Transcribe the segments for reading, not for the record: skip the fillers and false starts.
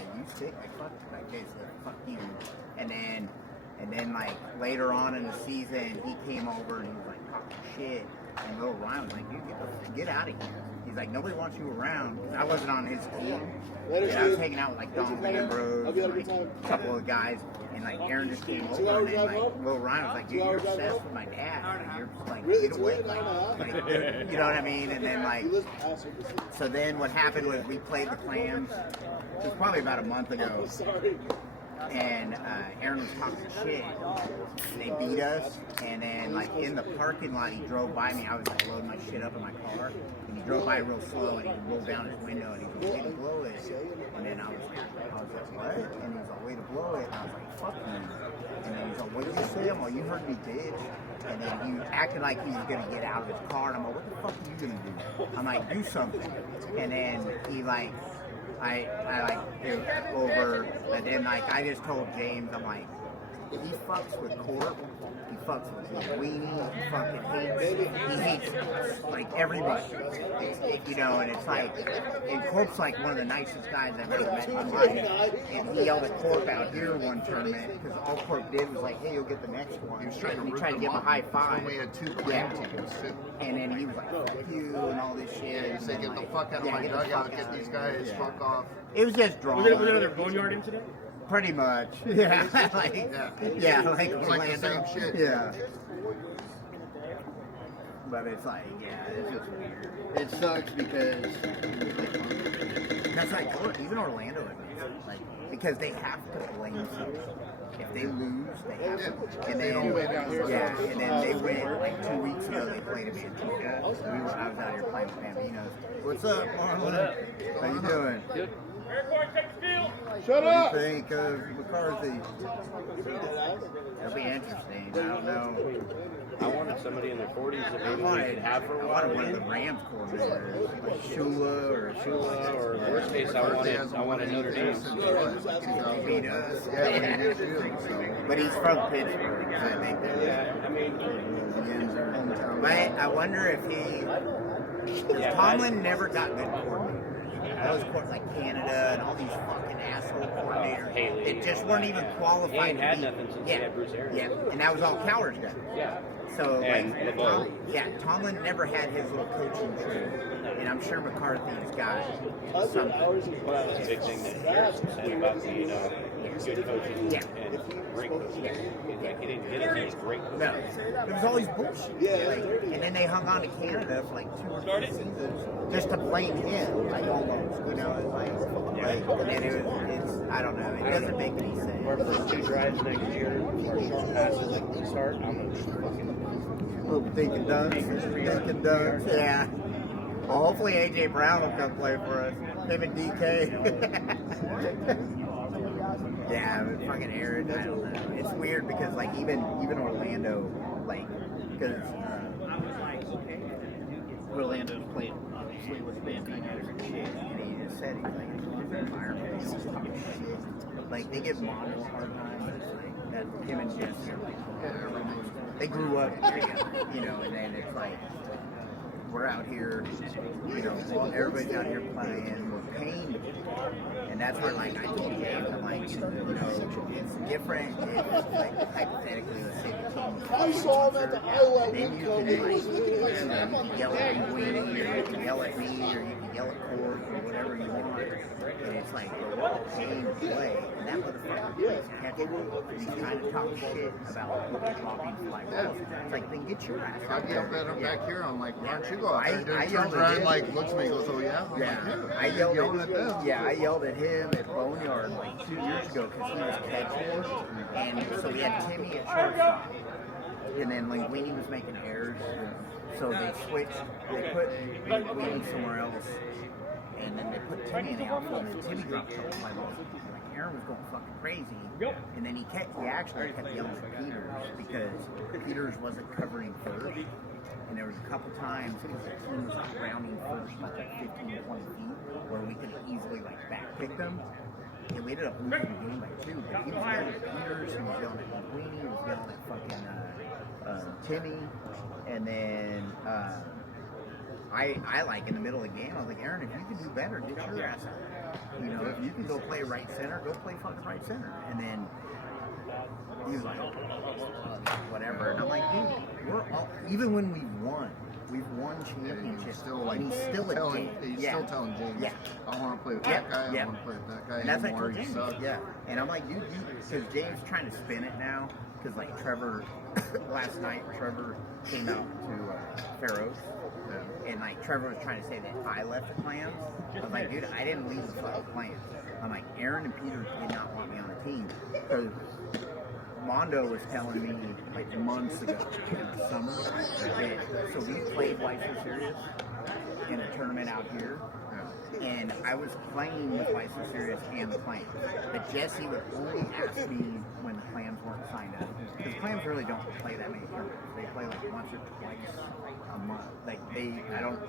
like, you sick? Like, fuck, like, basically, like, fuck you. And then, like, later on in the season, he came over and he was like, talking shit. And Lil Ryan was like, dude, get out of here. He's like, nobody wants you around. Because I wasn't on his team. I was hanging out with, like, Don Ambrose and, like, a couple of guys. And, like, Aaron just came over. And then, like, Lil Ryan was like, dude, you're obsessed with my dad. Like, you're just, like, get away. Like, you know what I mean? And then, like, so then what happened was we played the Clams. It was probably about a month ago. And Aaron was talking shit. They beat us, and then like in the parking lot, he drove by me. I was like loading my shit up in my car, and he drove by real slow, and he rolled down his window, and he was like, way to blow it. And then I was like, what? And he was like, way to blow it. And I was like, fuck you. And then he was like, what did you say? I'm like, you heard me, bitch. And then he acted like he was gonna get out of his car, and I'm like, what the fuck are you gonna do? I'm like, do something. And then he like. I like it over, and then like I just told James, I'm like, he fucks with Corp, he fucks with Weenie, he hates like everybody, you know, and it's like, and Corp's like one of the nicest guys I've ever met in my life, and he yelled at Corp out here one tournament, because all Corp did was like, hey, you'll get the next one, and he tried to give him a high five, we had 2 teams too. And then he was like, fuck you, and all this shit. He said, get the fuck out of my dugout, get these guys, fuck off. It was just drama. Was it their boneyard incident? Pretty much. Yeah. Like, like it's like the same shit. Yeah. But it's like, yeah, it's just weird. It sucks because that's like even Orlando admits it. Like, because they have to blame something. If they lose, they have to. And then, and then they win. Like 2 weeks ago, they played a Antigua. I was out here playing with Bambinos. What's up, Marlon? How you doing? Good. Shut up! What do you think of McCarthy? It'll be interesting. I don't know. I wanted somebody in their 40s that maybe we could have for a while. I wanted one of the Rams coordinators, like Shula or worst case, I wanted Notre Dame. He beat us. But he's from Pittsburgh, so I think that. Yeah, I mean, but I wonder if he. Tomlin never got good coordinators. Those like Canada and all these fucking asshole coordinators that just weren't even qualified. He ain't had nothing since he had Bruce Arians. Yeah, and that was all Cowher's done. Yeah. So like, Tomlin never had his little coaching tree, and I'm sure McCarthy's got something. Well, that was a big thing that Harrison said about the good coaching and great coaching. Like, he didn't get it, he was great. No, it was always bullshit. Like, and then they hung on to Canada for like 2 or 3 seasons just to blame him, like almost, you know, it's like and then it's I don't know, it doesn't make any sense. Our first 2 drives next year, our short passes start, I'm going to just fucking little thinking dunks, yeah. Well, hopefully AJ Brown will come play for us. Him and DK. Yeah, but fucking Aaron, I don't know. It's weird because like even Orlando, like, because Orlando's played obviously with Bambinos and shit, and he just said he's like it's a different environment. They don't talk shit. Like they give Mono a hard time, but it's like that him and Jesse are like they grew up together, you know, and then it's like we're out here, you know, everybody's out here playing, we're paying to play. And that's where, like, I told James, I'm like, you know, it's different if, like, hypothetically, let's say the team was I saw him at the highlight. then you can, like, you can yell at Weenie, or you can yell at me, or you can yell at Court, or whatever you want. And it's like, we're all paying to play, and that motherfucker plays catch and he's trying to talk shit about dropping fly balls. It's like, then get your ass out I there. get better back here. I'm like, why don't you go out there? I He yelled turns at around, him. like, looks at me, goes, oh yeah? I'm like, I yelled at them. Yeah, I yelled at him at Boneyard like 2 years ago because he was catching, and so we had Timmy at shortstop, and then Linguini was making errors, so they switched. They put Linguini somewhere else, and then they put Timmy in the outfield, and Timmy dropped a couple fly balls. Like Aaron was going fucking crazy, and then he actually kept yelling at Peters because Peters wasn't covering first. And there was a couple times because the team was like rounding first like 15 to 20 feet where we could easily like backpick them. And we ended up losing the game by 2. But he was yelling at Peters, he was yelling at McQueen, he was yelling at fucking Timmy. And then I like in the middle of the game, I was like, Aaron, if you can do better, get your ass out. You know, if you can go play right center, go play fucking right center. And then he was like, oh, whatever. And I'm like, dude, we're all, even when we've won championships. He's still like, he's still still telling James, yeah. I want to play with that guy, I want to play with that guy And that's anymore. like He James, sucks. yeah. And I'm like, dude, because James trying to spin it now, because like Trevor, last night Trevor came out to Pharaohs, and like Trevor was trying to say that I left the clans. I was like, dude, I didn't leave the fucking clans. I'm like, Aaron and Peter did not want me on the team because Mondo was telling me like months ago in the summer that, so we played White So Serious in a tournament out here. And I was playing with White So Serious and the clans. But Jesse would only ask me when the clans weren't signed up. Because clans really don't play that many tournaments. They play like once or twice a month. Like they don't,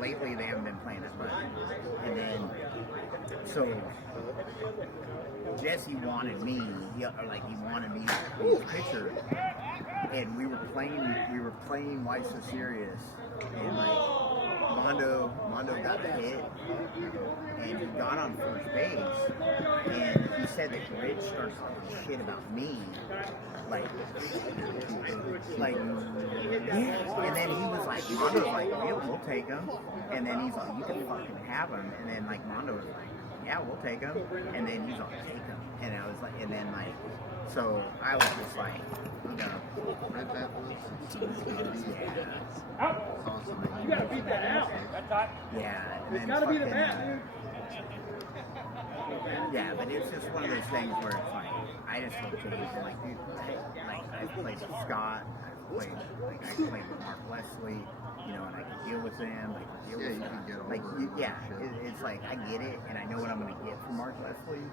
lately they haven't been playing as much. And then, so Jesse wanted me, he wanted me to be his pitcher. And we were playing White So Serious. And like, Mondo got the hit, and he got on first base, and he said that Rich started talking shit about me, like, and then he was like, Mondo's like, yeah, we'll take him, and then he's like, you can fucking have him, and then like Mondo was like, yeah, we'll take him, and then he's like, take him, and I was like, and then like, so I was just like, you know, Read that. You gotta beat that out. That's hot. yeah, and It's then gotta be the fucking, bat, dude. yeah, but it's just one of those things where it's like, I just look at it like, dude, I've played with Scott, I played with Mark Leslie, you know, and I can deal with them, I can deal with you them. can get over Like, shit. it's like, I get it, and I know what I'm going to get from Mark Leslie.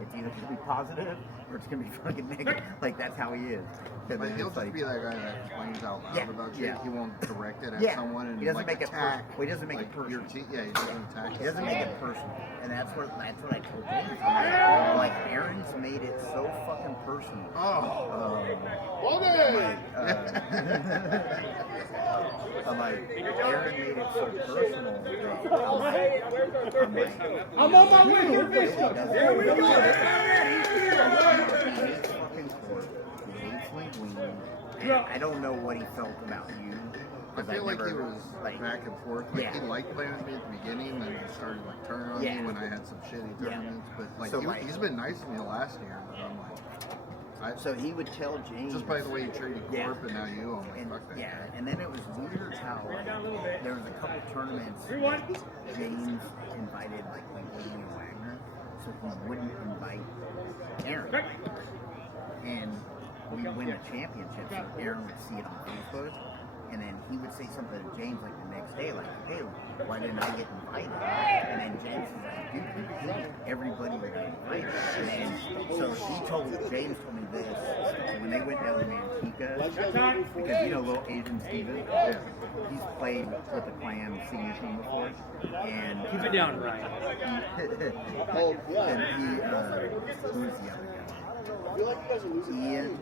It's either going to be positive, or it's going to be fucking negative. Like, that's how he is. But he'll it's just be that guy that complains out loud about shit. Yeah. He won't direct it at someone and he doesn't like make attack. He doesn't make it personal. He doesn't attack. He doesn't make it personal, and that's what I told James. I'm like, Aaron's made it so fucking personal. I'm like, Aaron made it so personal that I'm on my way. We're fishing. There we go. he hates fucking court. He hates wing. And I don't know what he felt about you. I feel like he was like, back and forth. Like Yeah. he liked playing with me at the beginning, and then he started like turning on Yeah. me when I had some shitty Yeah. tournaments. But like, So, like- he's been nice to me last year. But I'm like, so he would tell James. just by the way you treated Yeah. Corp and now you, I'm like, And, fuck that. yeah, and then it was weird how there was a couple tournaments Rewind. James invited like Lee and Wagner, so he wouldn't invite Aaron. And we win a championship, so Aaron would see it on Facebook, and then he would say something to James like the next day, like, hey, why didn't I get invited? And then James was like, dude, everybody would get invited. And then, so James told me this, when they went down to Manteca, because you know little Asian Steven, he's played with the clan senior team before, and Keep it down, Ryan. and he who's the other guy? Ian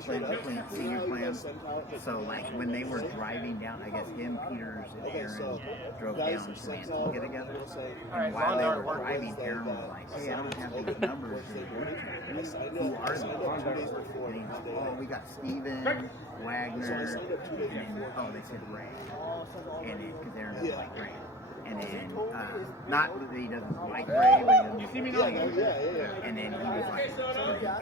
played with the senior clan. So like when they were driving down, I guess him, Peters, and Aaron drove down to Manteca together. And while they were driving, Aaron was like, hey, I don't have these numbers. Who are these? And he's like, oh, we got Steven, Wagner, and then, oh, they said Ray. And because Aaron doesn't like Ray. And then, not that he doesn't like Ray, but he doesn't like him. And then he was like,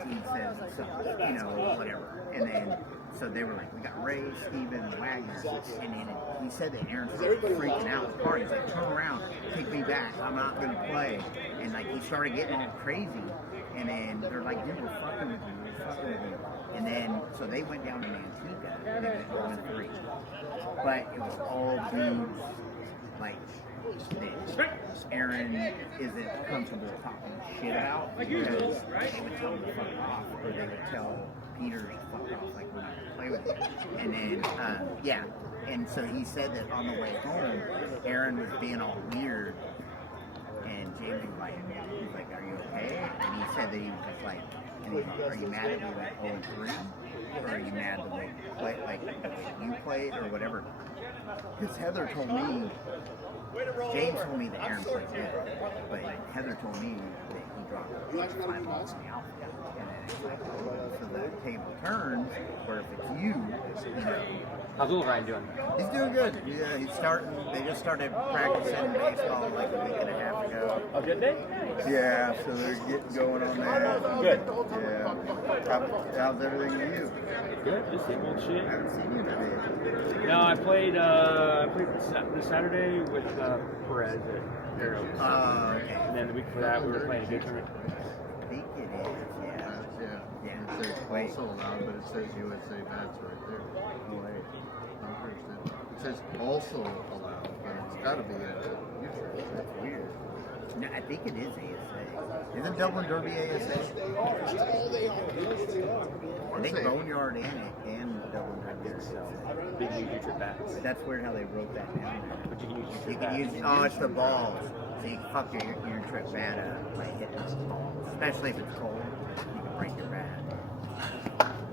he says, so, you know, whatever. And then, so they were like, we got Ray, Steven, and Wagner. And then he said that Aaron started freaking out in the car. He's like, turn around, take me back, I'm not going to play. And like, he started getting all crazy. And then they're like, dude, we're fucking with you. And then, so they went down to Manteca, and they went 1-3. But it was all dudes, like, that Aaron isn't comfortable talking shit about because they would tell him to fuck off, or they would tell Peter to fuck off, like, we're not going to play with him. And then, and so he said that on the way home, Aaron was being all weird, and James was like, are you okay? And he said that he was just like, are you mad at me like 0-3? Or are you mad the way you played, like you played, or whatever? Because Heather told me James told me that Aaron played good, but Heather told me that he dropped 5 balls in the outfield. And then it's like, so the table turns, where if it's you know, How's little Ryan doing? he's doing good. Yeah, he's starting. They just started practicing baseball like a week and a half ago. Oh, did they? Yeah, so they're getting going on that. Good. Yeah. How's everything with you? Good. Just same old shit. I haven't seen you in a bit. No, I played this Saturday with Perez at Arrows. Okay. And then the week before that, we were playing a good tournament. I think it is, yeah. Yeah. It says also allowed, but it says USA bats right there. Oh, wait. It says also allowed, but it's got to be a U-turn. That's weird. No, I think it is ASA. Isn't Dublin Derby ASA? I think Boneyard and Dublin Derby are ASA. Big U-turn bats. That's weird how they wrote that down there. But you can use You U-turn can bats. use, oh, it's the balls. So you can fuck your trip bat up by hitting the balls. Especially if it's cold, you can break your bat.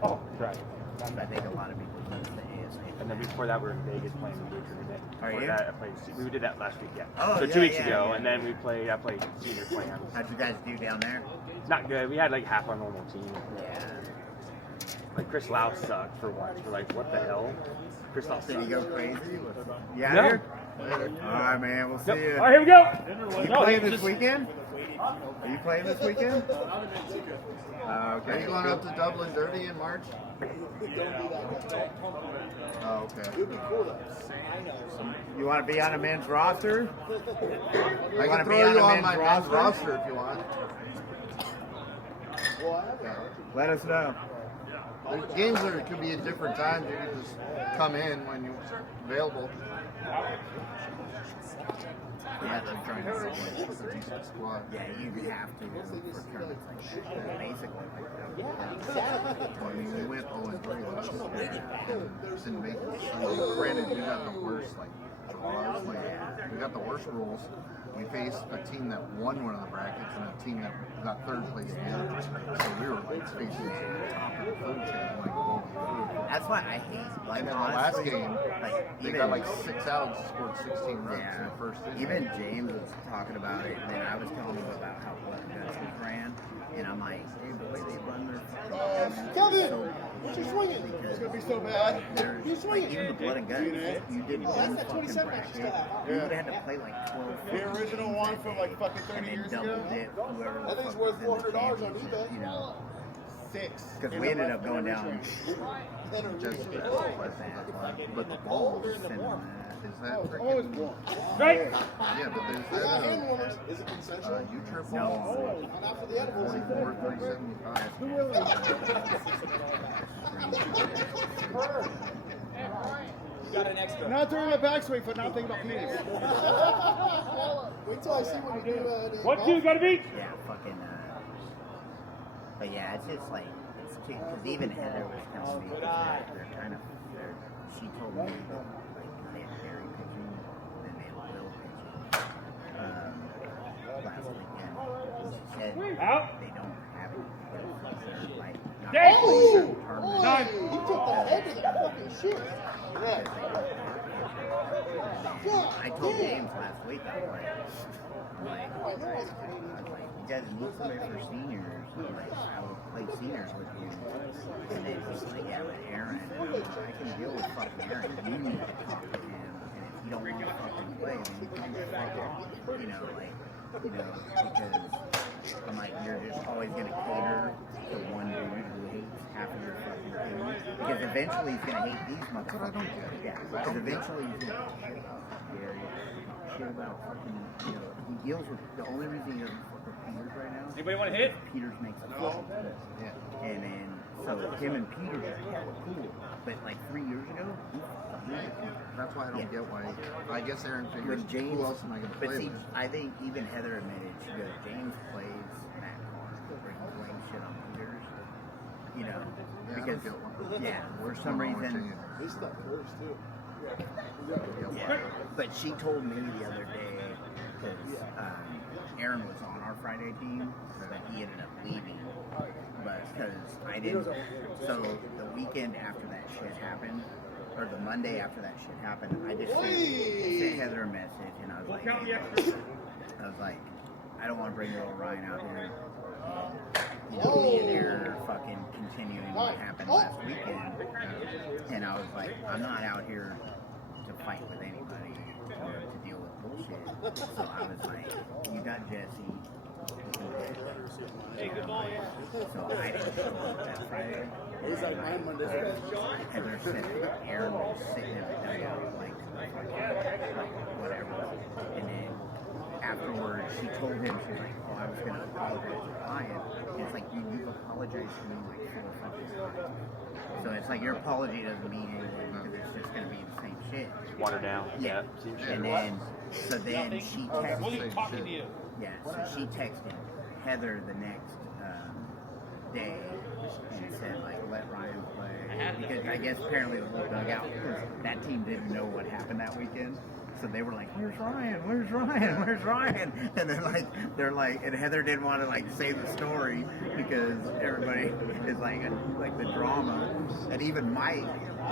Oh, right. I think a lot of people use the ASA. And then before that, we were in Vegas playing the U tournament. Are Before you? that, we did that last week, yeah. Oh, so yeah, 2 weeks yeah, ago, yeah. and then I played senior plans. How'd you guys do down there? Not good. We had like half our normal team. Yeah. Like Chris Lau sucked for once. We're like, what the hell? Chris Lau Did sucked. you go crazy? You out No. here? All right, man. We'll see Yep. you. All right, here we go. You No, playing just- this weekend? Are you playing this weekend? Are Okay. you going up to Dublin Dirty in March? Oh, okay. You want to be on a men's roster? I wanna can be throw on you a on men's my men's roster? roster if you want. Let us know. The games could be at different times. You can just come in when you're available. Yeah, they're trying to Like, it's a decent squad. Yeah, you have to for tournaments like that. Basically, like I mean, we went 0-3 last year. Didn't make it. I mean, granted, we got the worst like draws. Like, we got the worst rules. We faced a team that won one of the brackets and a team that got third place in the other bracket. So we were like facing the top of the food chain. Like, holy food. that's why I hate. Like And then the last honestly, game, like they even got like 6 outs, scored 16 runs in the first inning. Even James was talking about it, and then I was telling him about how Blood and Guts was ran, and I'm like, hey, boy, they run their Kevin, so what you swinging? because It's gonna be so bad. there's You swinging? even the Blood and Guts, you did one that fucking 27 bracket, extra. you would have had to play like 12 The original one from like fucking 30 and then years double ago? dip whoever That thing's the worth fuck was in the $400 on championship, eBay. you know, 6. because we ended up going down Just with that, but the balls sent on that. is that Always freaking, warm. Right. yeah, but there's They got hand that warmers. Is it consensual? U-trip No. ball, Not for the edibles. 44, 375. Not during my backswing for not thinking about penis. Wait till I see what you do. What two got to beat? Yeah, fucking. But yeah, it's just like it's cute because even Heather was telling me that they're kind of. She told me that like they had Barry pitching and they had Will pitching last weekend. And she said Out. they don't have it. They're like not Dang. playing certain tournaments. Time. You took the head to the fucking shit. because they don't have it. I told James last week, I was like, you guys need somebody for seniors. I'm like, I will play seniors with you. And then he's like, yeah, but Aaron. And I'm like, I can deal with fucking Aaron. You need to talk to him. And if you don't want to fucking play, then you can fuck off. You know, like, because I'm like, you're just always going to cater to one dude who hates half of your fucking team. Because eventually he's going to hate these motherfuckers. Yeah, because eventually he's going to shit about Gary, shit about fucking, you know, he deals with, the only reason he doesn't fuck with Peters right now, Anybody want to hit? Peters makes a fucking team. Yeah. And then, so him and Peters are hella cool. But like 3 years ago, he fucking hated Peters. That's why I don't get why. I guess Aaron figures, With James, who else am I going to but play see, with? I think even Heather admitted, she goes, James plays Matt Carr, where he blames shit on Peters. You know, Yeah, I because, don't get one. yeah, for What's some going on with reason, James? This stuff hurts too. yeah. But she told me the other day, because Aaron was on our Friday team, but he ended up leaving. But because I didn't, so the weekend after that shit happened, or the Monday after that shit happened, I just sent Heather a message, and I was like, I don't want to bring little Ryan out here. You know, me and her fucking continuing what happened last weekend. And I was like, I'm not out here to fight with anybody or to deal with bullshit. So I was like, you got Jesse. Hey, good ball, yeah. So I didn't show up that Friday. Heather said Aaron was sitting in the dugout, like whatever. And then afterwards, she told him, she was like, oh, I was going to apologize to Ryan. And it's like, you've apologized to me like 4 fucking times. So it's like your apology doesn't mean anything because it's just going to be the same shit. Water down. Yeah. And then, so then she texted, Wasn't talking to you. yeah, so she texted Heather the next day and said, like, let Ryan play. Because I guess apparently the whole dugout, because that team didn't know what happened that weekend. So they were like, where's Ryan? Where's Ryan? Where's Ryan? And then they're like, and Heather didn't want to like say the story because everybody is like the drama. And even Mike,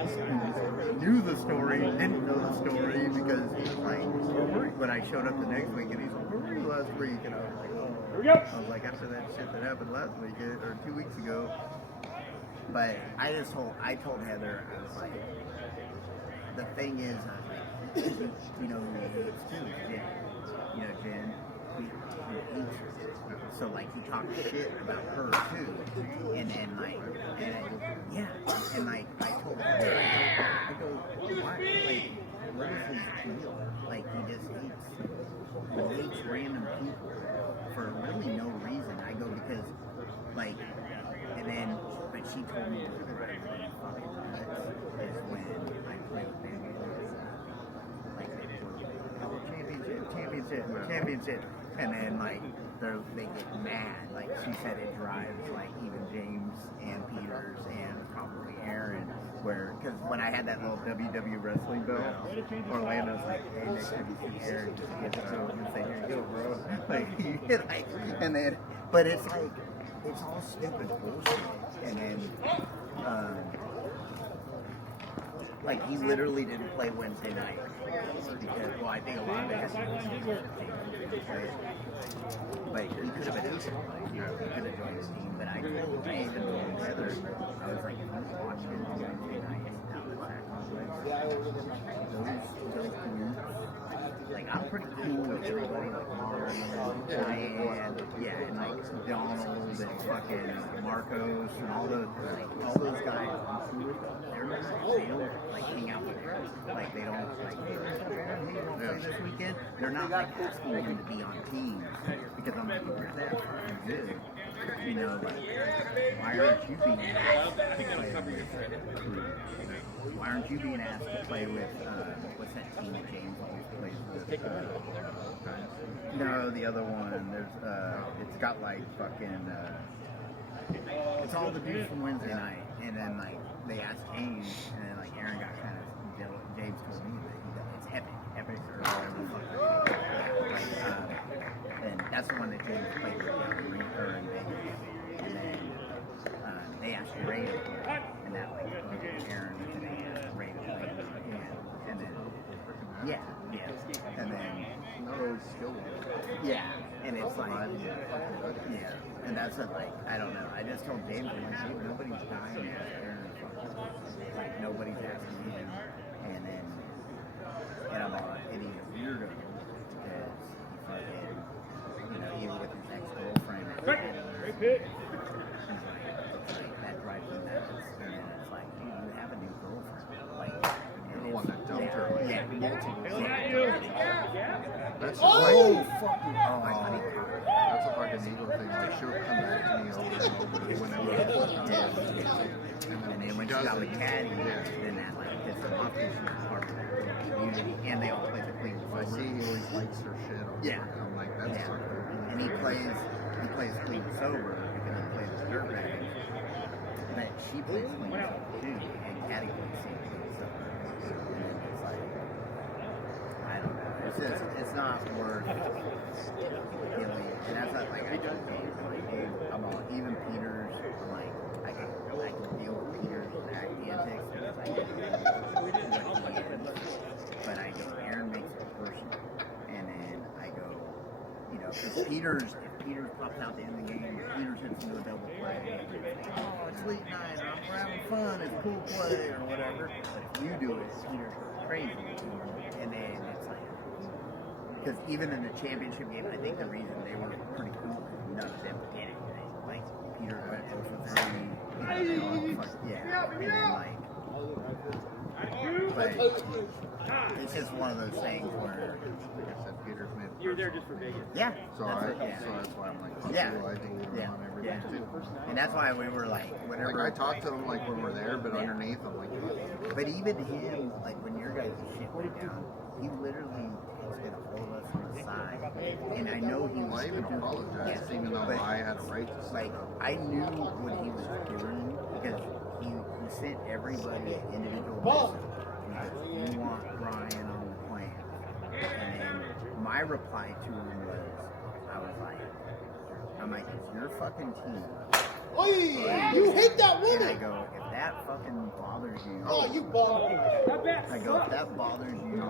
who knew the story, didn't know the story because he was like, when I showed up the next week and he's like, where were you last week? And I was like, oh. Here we go. I was like, after that shit that happened last week or 2 weeks ago. But I told Heather, I was like, the thing is, I was like, you know who he hates too, Jen. You know, Jen, he hates her. So, like, he talks shit about her too. And then, like, yeah. And, like, I told her, I go, why? Like, what is his deal? Like, he just hates random people for really no reason. I go, because, like, and then, but she told me what drives me fucking nuts is when I play with Baby. Like, they were championship. And then, like, they get mad. Like, she said it drives, like, even James and Peters and probably Aaron. Because when I had that little WW wrestling belt, Orlando's like, hey, next time you see Aaron, just give it to him and say, here you go, bro. Like, and then, but it's like, it's all stupid bullshit. And then, like, he literally didn't play Wednesday night. Because, well, I think a lot of it has to do with but he could have been out there. He could have joined the team. But I even told Heather, I was like, if I'm watching Wednesday night out in that complex, those groups, like, I'm pretty cool with everybody, like Mario, Diane, yeah, and like Donald and fucking Marcos and all those guys. They're not, they don't like hang out with them. Like, they don't like, hey, what's up, Aaron? Hey, you want to play this weekend? They're not like asking him to be on teams because I'm like, you're that fucking good. You know, like, why aren't you being asked to play with? Why aren't you being asked to play with? What's that team that James always plays with? No, the other one. There's it's got like fucking. It's all the dudes from Wednesday night, and then like they asked James, and then like Aaron got kind of jealous. James told me that it's epic or whatever the fuck. And that's the one that James played with down in Vegas. And then they asked Ray to play, and that like Aaron and they asked Ray to play, and then yeah, and then yeah, and it's like yeah, and that's what, like, I don't know. I just told James, I'm like, dude, nobody's dying to ask Aaron to fuck. Like, nobody's asking him, and then I'm all and he's a weirdo because he fucking, you know, even with his ex-girlfriend, he's like, that drives me nuts. And then it's like, dude, you have a new girlfriend. Like, You're the one that dumped her. Like, yeah, multiple. That's just Oh, like, fucking, oh, my honey. that's a fucking ego thing. Like, she'll come back to me over and over whenever. And then when she got with Caddy, then that like pissed him off because she's part of that community, and they all play the clean. I see he always likes her shit. Yeah. I'm like, that's And he plays clean sober because he plays dirt bag. But she plays clean sober too, and Caddy plays clean sober. And it's like, I don't know. It's just, it's not worth dealing. And that's not like I told James, I'm like, dude, I'm all, even Peters, I'm like, I can deal with Peters' antics because I can Peters pops out the end of the game, Peters hits into a double play. Oh, it's late night, or we're having fun, it's cool play, or whatever. But if you do it, Peters goes crazy. And then it's like, because even in the championship game, I think the reason they were pretty cool, none of them did anything. Like, Peters went 0 for 3. Yeah. And then, like, but it's just one of those things where, Like I said, Peter's made it You're there personal. just for Vegas. yeah. So that's why I'm like, Yeah. cool, I think we're Yeah. on everything too. And that's why we were like, whenever. Like I talked to him like when we're there, but underneath I'm like, But even him, like when your guys' shit went down, he literally texted all of us on the side. And I know he well, was I even apologized, even though but, I had a right to say like, that. I knew what he was doing because he sent everybody an individual message. And he goes, you want Ryan on the plan. And then my reply to him was, I'm like, it's your fucking team. Oi, you hit that And I woman. go, if that fucking bothers you, Oh, you bum. I go, if that bothers you,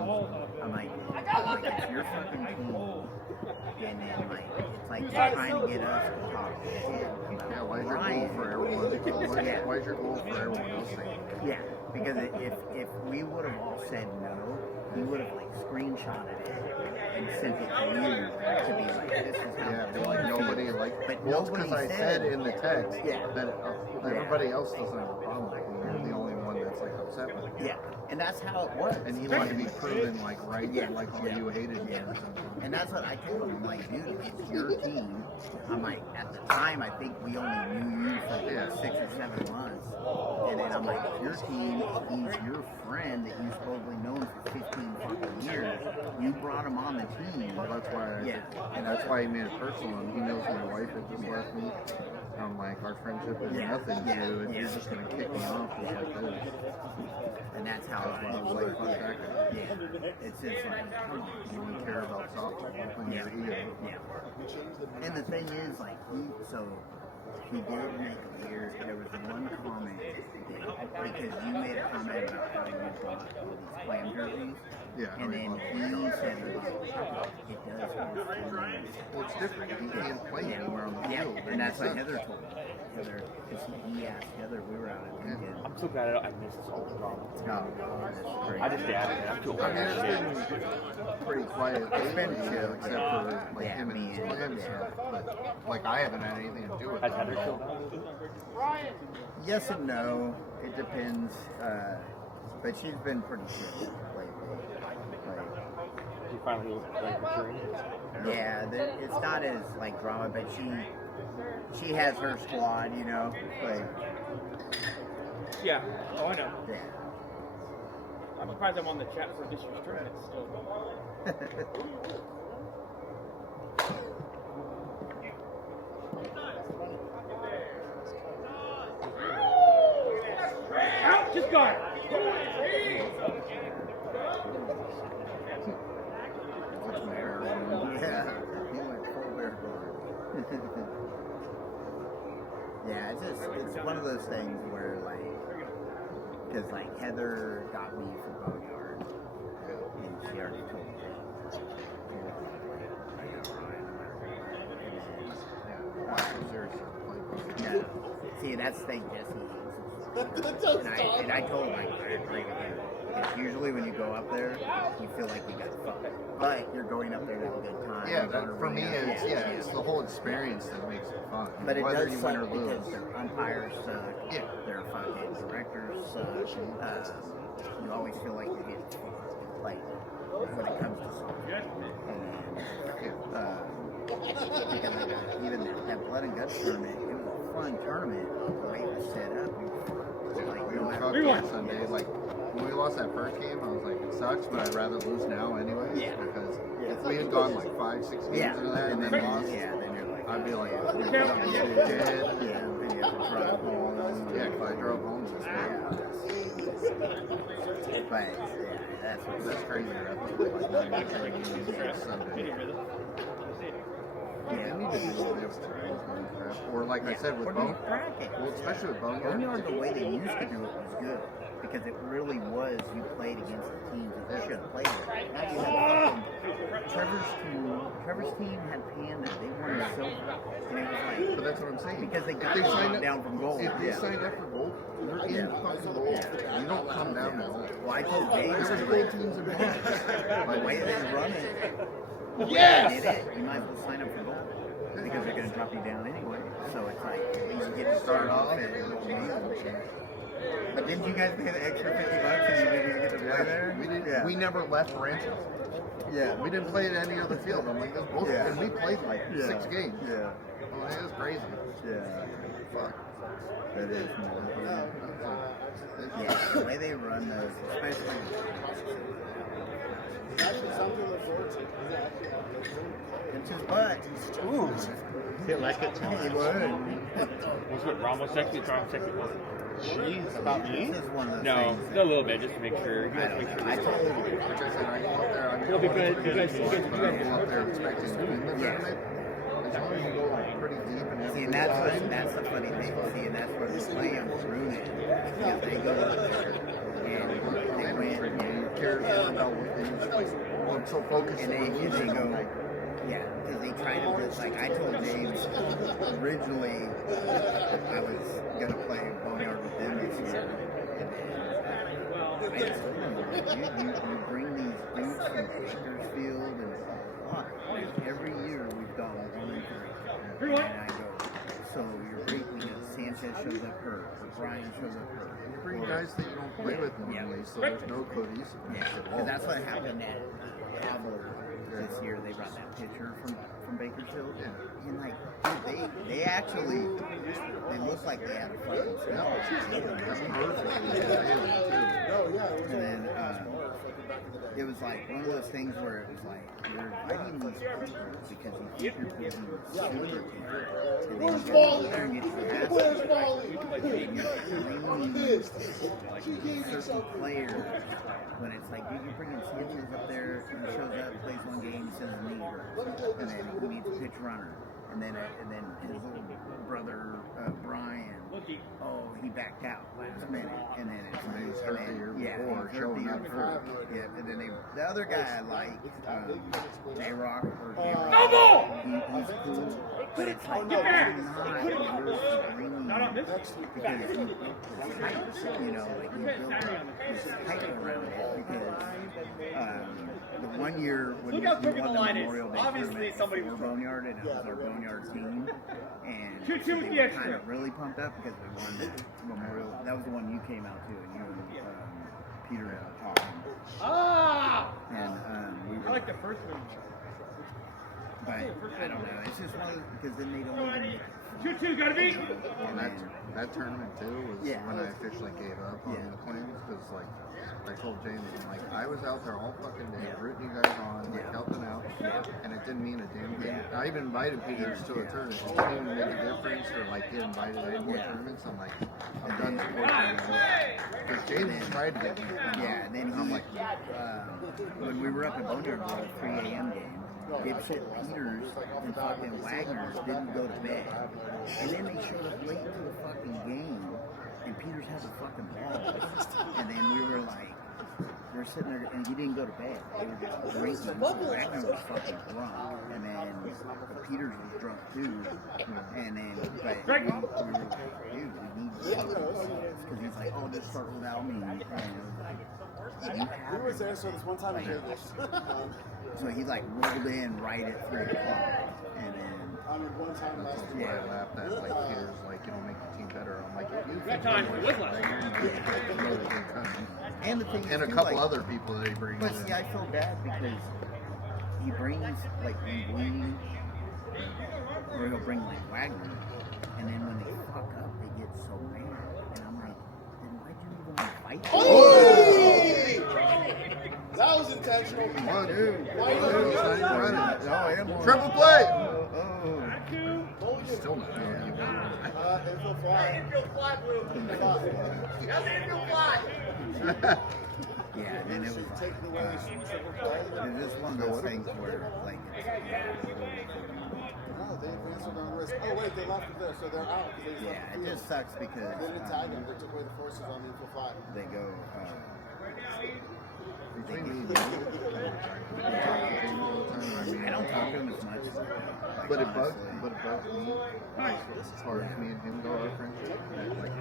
I'm like, it's your fucking team. And then, like, it's like you're trying to get us to talk shit Yeah, about why is your goal Ryan. for everyone? Yeah. Why is your goal for everyone else? Yeah, because if we would have all said no, he would have, like, screenshotted it and sent it to you to be like, this is how Yeah, it but like nobody like. But Well, nobody because I said said in the text Yeah. that everybody else doesn't have a problem with me. You're the only one that's like upset with me. Yeah, and that's how it was. And he wanted to be proven like right, Yeah. like all you hated me. Yeah. And that's what I told him. I'm like, dude, it's your team. I'm like, at the time, I think we only knew you for like 6 or 7 months. And then I'm like, it's your team. He's your friend that you've supposedly known for 15 fucking years. You brought him on the team. Well, that's why. And That's why he made it personal. And he knows my wife had just left me. I'm like, our friendship is Yeah. nothing to you. If Yeah. you're just gonna kick me off just like this. And that's how That's why I it was like, fuck that guy. Yeah. It's just like, come on. You only care about softball and your ego. Yeah. And the thing is, like, he did make a weird, there was one comment, because you made a comment about how you bought all these clam jerseys. Yeah, And then he said, about, it does more for me. Well, it's different. You can't play anywhere on the Yeah, field. and that's what It Heather sucks. told me. Heather, because he asked Heather, we were out at Lincoln. I'm so glad I missed this whole drama. Oh, God, that's great. I just stay out of it. I'm too old. I mean, it's been pretty quiet It's been lately, chill, except yeah. for like Yeah, him me and his and- clan yeah. stuff. But like I haven't had anything to do with Has it. Heather chilled out? Yes and no. It depends. But she's been pretty chill lately. She finally like maturing. Yeah, it's not as like drama, but she has her squad, you know. Like, Yeah. Oh, I know. yeah. I'm surprised I'm on the chat for this year's tournament still. Out! Just got it! What's bear? Yeah, he went full Bearicorns. Yeah, it's one of those things where like, because like Heather got me for Boneyard, and she already told me. No, see that's the thing, Jesse. And I told him I agree with you. Because usually when you go up there, you feel like you got fucked. But you're going up there to have a good time. Yeah, You're but gonna for me, win. it's the whole experience that makes it fun. But it Whether does you suck win or lose. because their umpires suck. Yeah. Their fucking directors suck. You always feel like you're getting fucked. Like when it comes to soccer. And because even that blood and guts tournament, it was a fun tournament. The way it was set up, like no matter We won Sunday. Like when we lost that first game, I was like, it sucks, but I'd rather lose now anyway. Yeah. Because if we had gone like 5-6 games into that and then lost, yeah, then you're like, I'd be like, dead. dead. And you have to drive home. Yeah, because I drove home this week. But yeah, That's crazy. Right? Like, Sunday. Yeah, need to do away with crap. Or like I said with Or bone. do bracket. Well, especially with bone. Boneyard, the way they used to do it was good because it really was you played against the teams that you should have played with. Now you had Trevor's team had Panda. They won silver, and it was like. But that's what I'm saying. Because they got If signed up, down from gold. If they signed up for gold, you're in fucking gold. You don't come down to gold. Well, I told James. There was gold teams in gold. The way they run it, Yes! did it, you might as well sign up for gold because they're going to drop you down anyway. So it's like at least you get to start off at gold maybe. But didn't you guys pay the extra $50 and you didn't get to play there? We didn't. Yeah. We never left Ranches. Yeah. We didn't play at any other field. I'm like, this bullshit. Yeah. And we played like 6 games. Yeah. Oh, it was crazy. Yeah. Fuck. That is more. Yeah, the way they run those, especially. Something to look forward to. It's his butt. Ooh. Feel like it. He would. What's what? Ramos second, Ramos second. Jeez, about me? This is one of those No, things. a little bit, just to make sure. I don't know. I told him. Like I said, I go up there. I'm Well, because you guys- but I go up there expecting to win the tournament. As long as you go pretty deep and have See, a and good that's the funny thing. See, and that's where the slam ruin it. Because they go up there and they win. Who cares about what they use? Well, I'm so focused And on they losing. go, yeah, because they try to just, like I told James originally I was going to play Boneyard with them this year. And then I just told him, you bring these dudes from Bakersfield and every year we've gone 1-3. And I go, so you're great because Sanchez shows up hurt, or Brian shows up hurt. You bring guys that you don't play with normally, so there's no cohesiveness Yeah, at all. because that's what happened at Cavalier this year. They brought that pitcher from Bakersfield, and like dude, they actually they look like they had a fucking skill. And then it was like one of those things where it was like you're inviting these people because you think you're building a super team, and then you go there and get your ass kicked, and you're bringing certain players when it's like, dude, you're bringing Sanchez up there and he shows up, plays one game, he says a knee hurt, and then he needs a pitch runner, and then his little brother Brian, oh, he backed out last minute, and then it's And he's hurt the year before, he's hurt the showing year up before. hurt. Yeah, and then the other guy I like J-Rock or J-Rock, No ball! he's cool, but it's like Get back! not Not on this. because it's tight, you know, like you build this tight around it because the one year when Look we how won crooked the the line is. Memorial Day Obviously tournament somebody for was Boneyard, and it was our Boneyard team, and 2-2 they with the were extra. kind of really pumped up because we won the Memorial. That was the one you came out to, and you and Peter were talking, Ah! and we I were. like the first one. But I don't know. It's just one of those, because then they don't even make it. 2-2 gotta be. And that tournament too was Yeah. when I officially gave up on Yeah. the Twins because like I told James, I'm like, I was out there all fucking day rooting you guys on, like Yeah. helping out, and it didn't mean a damn thing. Yeah. I even invited Peters to a tournament. It didn't even make a difference, or like get invited to any more tournaments. I'm like, I'm done supporting you because James tried to get me. Yeah, and then I'm like, when we were up in Boneyard for the 3 a.m. game, dipshit Peters and fucking Wagner didn't go to bed. And then they showed up late to the fucking game, and Peters has a fucking ball. And then we were like, we're sitting there, and he didn't go to bed. They were just drinking. Wagner was fucking drunk, and then Peters was drunk too. And then, but we were like, dude, we need to because he's like, oh, just start without me. And it was like, you have was there, so this one time I did this. so he like rolled in right at 3 o'clock, and then I mean, one time that's last also why I laughed at like Peters, like you know, make the team better. I'm like, if you That think time you're was worse, last you're gonna get a really good country. and the thing is And a too, couple like, other people that he brings But in. see, I feel bad because he brings like Wing, or he'll bring like Wagner, and then when they fuck up, they get so mad, and I'm like, then why'd you even fight? Hey! That was intentional. Come on, dude. Why you Dude, he's not even No, running. I am Triple play! Still not. Infield fly. Yeah, and then it was like, Taking away triple play. it's just one of those things where like, it's, they advanced on the risk. Oh wait, they left it there, so they're out because they just Yeah, left it the just field. sucks because They didn't tag them. They took away the forces on the info fly. they go. Between me and you, I don't talk to him as much. Like, but it bugs honestly. me as far as me and him go, our friendship. Like,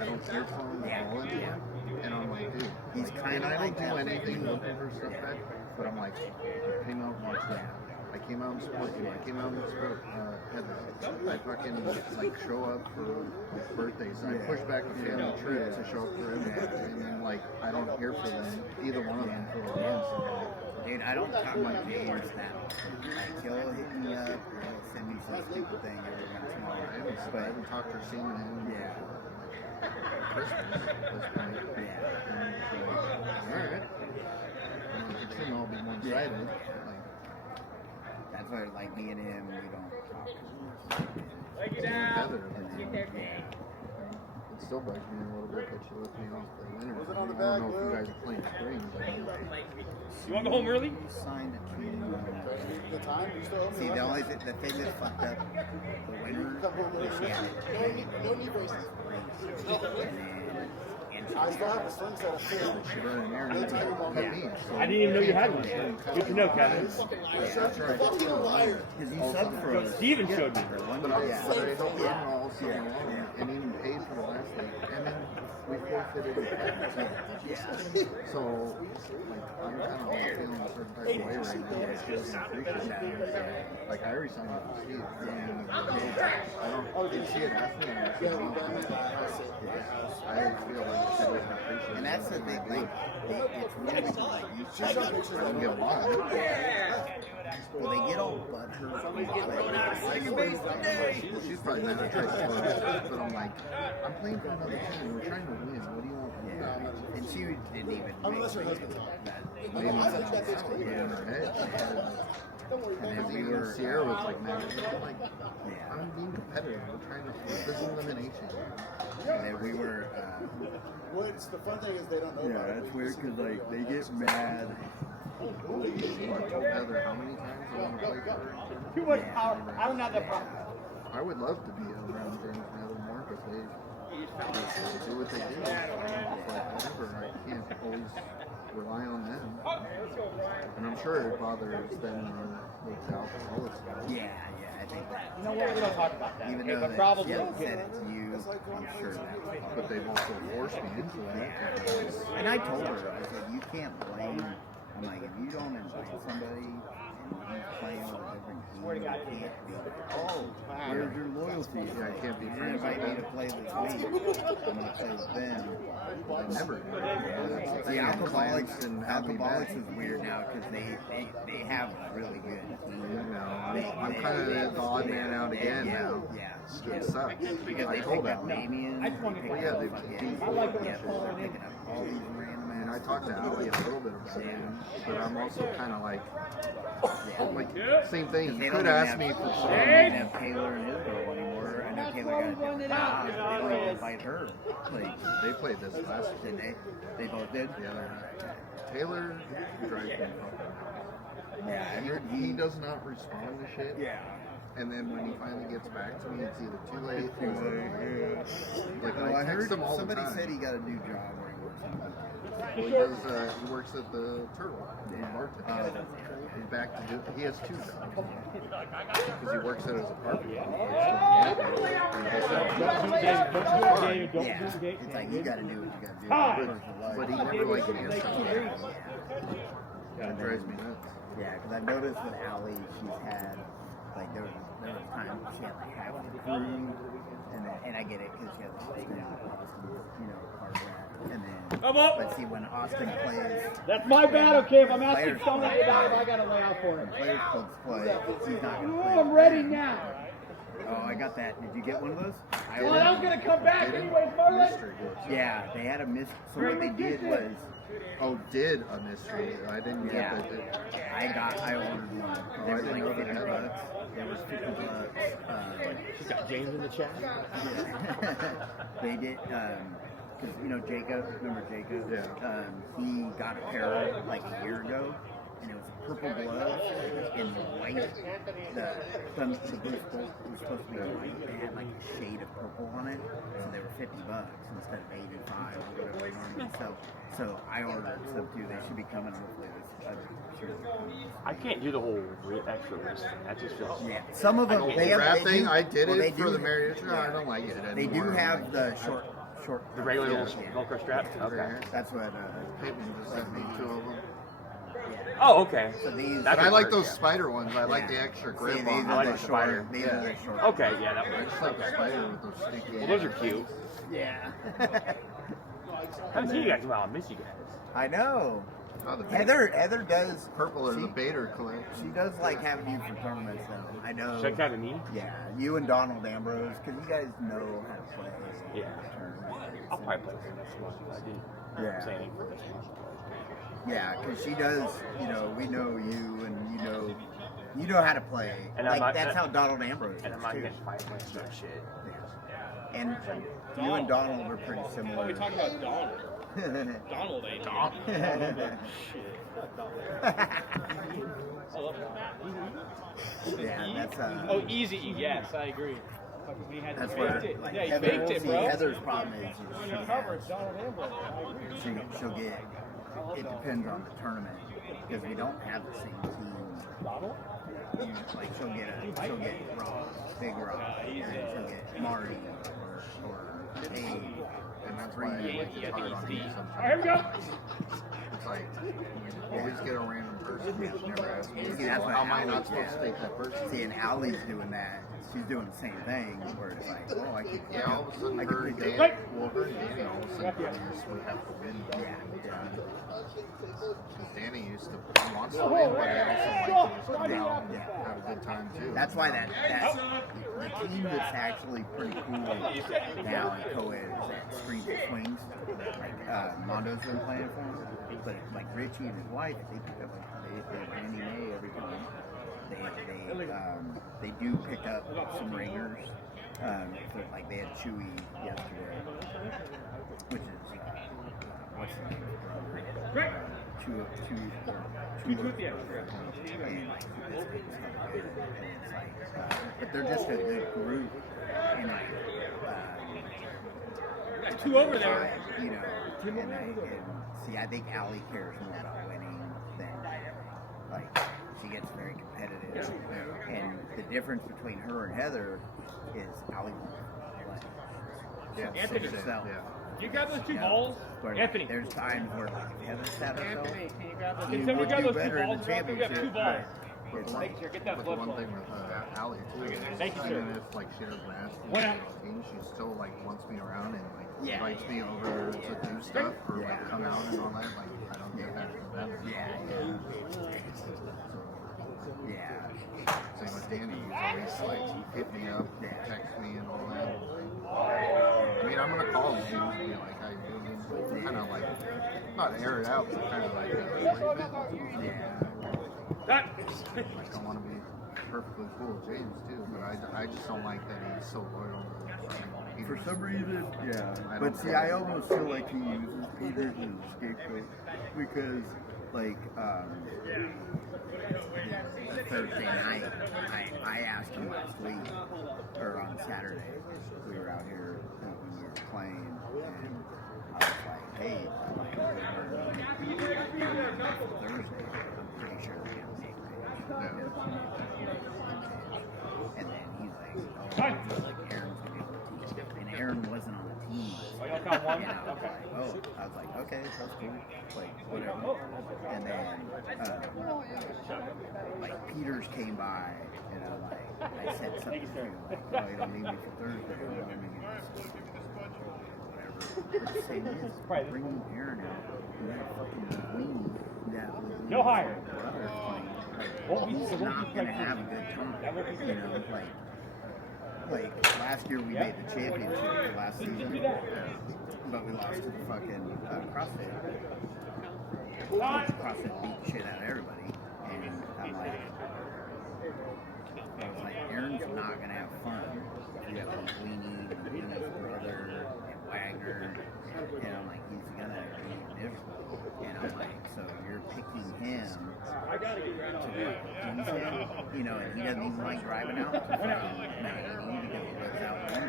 I don't hear from him at all anymore. And I'm like, dude, He's and kinda I like don't do that. anything looking for stuff back, but I'm like, I came out and watched that. I came out and supported you. I came out and supported Heather. I fucking like show up for like, birthdays. I push back a family trip to show up for everybody, and then like I don't hear from them, either one of them for a month. Dude, I don't talk about James that often. Like, he'll hit me up or he'll send me some stupid thing every once in a while. I haven't talked or seen him. Yeah. Christmas at this point. Yeah. And it's like, all right. It shouldn't all be one-sided. Like, That's why, like, me and him, we don't talk as much. it's Heather. Yeah. It still bugs me a little bit that she left me off the winter. Was it on the I don't bag, know if you Luke? guys are playing spring, but You want to go home early? He signed a treaty. The time? You still owe me See, the lunch? only the thing that fucked up the winter is she had it. No knee braces. And I still have a sling set of field. she ran in there and cut me. So I didn't even know you had one. Good to know, Kevin. that's right. Fucking liar. because you subbed for us. Steven showed me. But I Yeah. helped him all summer long and even paid for the last league. And then we forfeited the second. So, like, I'm kind of feeling a certain type of way right now. It's just appreciative. Like, I resigned with Steve. I don't, if she had asked me, I Yeah, would we have got me said that. no. I feel like she doesn't appreciate it. And that's the thing, like, it's weird because, like, you She's got pictures I of don't me. get why. well, they get all butthurt. She's probably mad at her, but I'm like, I'm playing for another team. We're trying to win. What do you want? Yeah. And she didn't even Unless her make husband's on. that. Maybe I think that takes get in care her head. Don't worry, And man. then we were, Sierra was like, man, I'm like, Yeah. I'm being competitive. We're trying to, this is elimination. And then we were, What's the fun thing is they don't know yeah, about it. that's weird because, like, they get mad. I told Heather how many times I want to play for her. Too much power. I don't have that power. I would love to be around James and Heather more, but they do what they do. It's like, whatever, I can't always rely on them. And I'm sure it bothers them with the alcoholic stuff. Yeah, I think that. You know what? We don't talk about that. Even Okay, though but they probably. haven't said it to you, I'm sure that's But they've also forced me into that. because And I told her, I said, you can't blame. I'm like, if you don't invite somebody and he's playing with a different team, you can't be like, oh, where's your loyalty? Yeah, I can't be You friends with invite me to them. play this league. I'm going to play with them. They never do. The They have alcoholics plans and have me alcoholics back. is weird now because they have a really good team. You know, I'm kind of the odd man out again now. Yeah. It sucks. Because I they told picked up them. Damien. I just wanted to- picked Yeah, up they- fucking- I like what yeah, you're calling they're it. picking up all these random And I ass- talked to Ali a little bit about it, but I'm also kind of like, same thing. They You don't could even ask have- me for They some. don't even have Taylor and Isabel anymore. I know Taylor got a different job. They don't even invite her. Like, They played this last did they? They both did? the other night. Taylor drives me fucking. Yeah, I heard He does not respond to shit. Yeah. And then when he finally gets back to me, it's either too late Too or late, like Well, I I heard text him all the somebody time. said he got a new job where he works. Well, he does. He works at the Turtle. Yeah. Bartender. He's back to do. He has two jobs because he works at his apartment. David, don't Yeah, do the game. it's like you gotta do what you gotta do. But he never like answers. That drives me nuts. Yeah, because I've noticed with Allie, she's had like there was times she had like half the crew, and I get it because she has Austin, Cartwright, and then Come on. but see when Austin plays, That's my battle, Kim. I'm asking Players- someone about if I got to lay out for him. players clubs play, she's not gonna Oh, play. I'm ready now. Oh, I got that. Did you get one of those? Well, I was going to come back anyways, Merlin. Mystery books. Yeah, they had a miss. So what they did was, Oh, did a mystery? I didn't get yeah, that. I ordered one. They were like $50. They were $50. She's got James in the chat. They did, because Jacob, remember Jacob? Yeah. He got a pair like a year ago, and it was a purple gloves and white. The boost bolt was supposed to be white. They had like a shade of purple on it, so they were $50 instead of 85 or whatever they normally sell. So I ordered some too. They should be coming hopefully this. I can't do the whole extra wrist thing. That just feels. Yeah, some of them. The They have, wrap they thing, do, I did well, they it for do- the marriage. No, yeah. I don't like it They do anymore. have the short. The regular yeah, little Velcro strap? Okay. That's what. Peyton just sent me 2 of them. Oh, okay. So these. But That I could like work, those yeah. spider ones. I like Yeah. the extra See, grip these on are like the the them. spider. These are the Yeah. short. Okay, yeah, that I works. just like the spider with those sticky. Well, those are cute. Yeah. Haven't seen you guys in a while. I miss you guys. I know. Oh, the Heather does. purple or she, the Bader collection. She does like having you for tournaments though. I know. Check out me. Yeah, you and Donald Ambrose, because you guys know how to play. Yeah. tournaments. I'll probably play for next month. I didn't Yeah. say anything for this month. Yeah, because she does. You know, we know you, and you know how to play. And like I'm not- that's how Donald Ambrose And is I'm not too. against fight points or shit. Yeah. And you and Donald are pretty similar. We talking about Donald. Donald ain't Donald. Shit. Yeah, that's Oh, easy. Yes, I agree. He had that's faked where it. like Yeah, he Heather, faked it, see, bro. Heather's problem is she Undercover, has, it's Donald Ambrose. I agree. she'll get. It depends on the tournament because we don't have the same team. Donald? Like she'll get Ross, Big Ross, and she'll get Marty or Dave. And that's why I like it hard on you All right, here we go. It's like, you always get a random person who's never asked me. See, that's what How am I Allie's- not supposed to take that person? See, and Allie's doing that. She's doing the same thing where it's like, oh, I could. Yeah, all of a sudden I her could and pick Danny, up. well, her and Danny all of a sudden we have to win. Yeah, Because Danny used to wants to win, but he also likes to just come out and have a good time too. That's why that the team that's actually pretty cool now in co-ed is that Street Swings. Like Mondo's been playing for him, but like Richie and his wife, they pick up they have Randy May every time. They do pick up some ringers. So like they had Chewy yesterday, which is what's the name of the brother? Chewy. And like this thing's so good. And it's like, but they're just a good group. And like, Got 2 over there. you know, and see, I think Allie cares more about winning than like she gets very competitive. And the difference between her and Heather is Allie wants to play. Yeah, Anthony, herself. yeah. You grab those 2 Yeah. balls? Where, Anthony. there's times where like if Heather sat herself, Anthony, can you grab those? she Can somebody would grab do those 2 better in balls? the Bro? We got 2 championship. balls. But the Thank you, sir. Get that but blood the one flow. thing with Allie too is Thank you, sir. even if like she doesn't ask me What to up? do things, she still like wants me around and like Yeah. invites me over to do stuff or Yeah. like come out and all that. Like I don't get that from them. Yeah. Same with Danny, he's always like hit me up, text me and all that. I mean, I'm gonna call him and be like, how you doing? Kind of like not air it out, but kind of like Yeah. Cut. like I want to be perfectly cool with James too, but I just don't like that he's so loyal to Peter. For some reason, yeah. I But don't see, get I it. almost feel like he uses Peter as a scapegoat because, like, the Thursday night, I asked him last week, or on Saturday, we were out here when we were playing, and I was like, hey, Thursday, I'm pretty sure we have the same page. And then he's like, oh, I feel like Aaron's gonna be able to teach. And Aaron wasn't on the team. Oh, y'all count one? And I was Okay. like, oh, I was like, okay, that's cool. Like, whatever. And then, like, Peters came by, and I said something to him, like, oh, you don't need me for Thursday. You know, I mean, whatever. But the thing is, bringing Aaron out, and that fucking weenie, that was No higher. brother playing, Won't be- he's it won't be not gonna like have a this. good time. That won't be You know, like last year we made the championship last season, but we lost to the fucking CrossFit. CrossFit beat the shit out of everybody, and I'm like, I was like, Aaron's not gonna have fun. You got like Weenie and his brother and Wagner, and I'm like, he's gonna be miserable. And I'm like, so you're picking him to use him, you know, and he doesn't even like driving out to Miami because he lives out there,